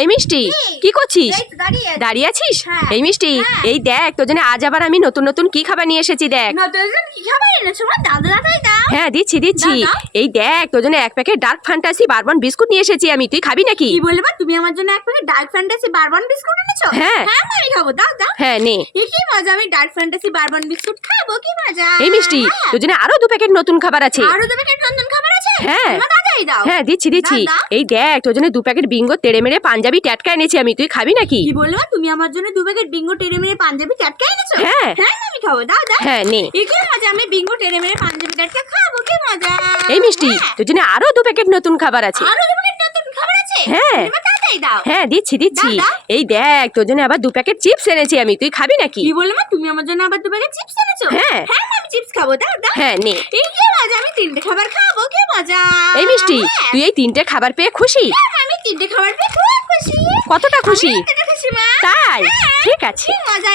এই মিষ্টি কি করছিস? দাঁড়িয়ে আছিস? এই মিষ্টি এই দেখ তোর জন্য আজ আবার আমি নতুন নতুন কি খাবার নিয়ে এসেছি দেখ। হ্যাঁ দিচ্ছি এই দেখ তোর জন্য এক packet dark fantasy bourbon biscuit নিয়ে এসেছি আমি, তুই খাবি নাকি? কি বললে তুমি আমার জন্য এক packet dark fantasy bourbon biscuit এনেছো? হ্যাঁ আমি খাবো, দাও। হ্যাঁ নে। কি মজা, আমি ডার্ক ফ্যান্টাসি বারবন বিস্কুট খাবো, কি মজা। এই মিষ্টি তোর জন্য আরো 2 প্যাকেট নতুন খাবার আছে। আরো 2 প্যাকেট নতুন খাবার আছে? হ্যাঁ দাও। হ্যাঁ দিচ্ছি এই দেখ তোর জন্য 2 প্যাকেট বিঙ্গো তেড়ে মেরে পাঞ্জাবি টাটকা এনেছি আমি, তুই খাবি নাকি? কি বললে তুমি আমার জন্য 2 প্যাকেট বিঙ্গো টেড়ে মেরে পাঞ্জাবি টাটকা এনেছো? হ্যাঁ আমি খাবো, দাও। হ্যাঁ নে। কি মজা, আমি বিঙ্গো টেড়ে মেরে পাঞ্জাবি টাটকা খাবো, কি মজা। এই মিষ্টি তোর জন্য আরো 2 প্যাকেট নতুন খাবার আছে। আরো 2 প্যাকেট নতুন খাবার আছে? হ্যাঁ দাও। হ্যাঁ দিচ্ছি দাও। এই দেখ তোর জন্য আবার 2 প্যাকেট চিপস এনেছি আমি, তুই খাবি নাকি? কি বললে তুমি আমার জন্য আবার 2 প্যাকেট চিপস এনেছো? হ্যাঁ আমি চিপস খাবো, দাও। হ্যাঁ নে। কি মজা, আমি 3টে খাবার খাবো, কি মজা। এই মিষ্টি তুই এই 3টে খাবার পেয়ে খুশি? আমি 3টে খাবার পেয়ে খুব খুশি। কতটা খুশি? খুশি মা। তাই ঠিক আছে। কি মজা।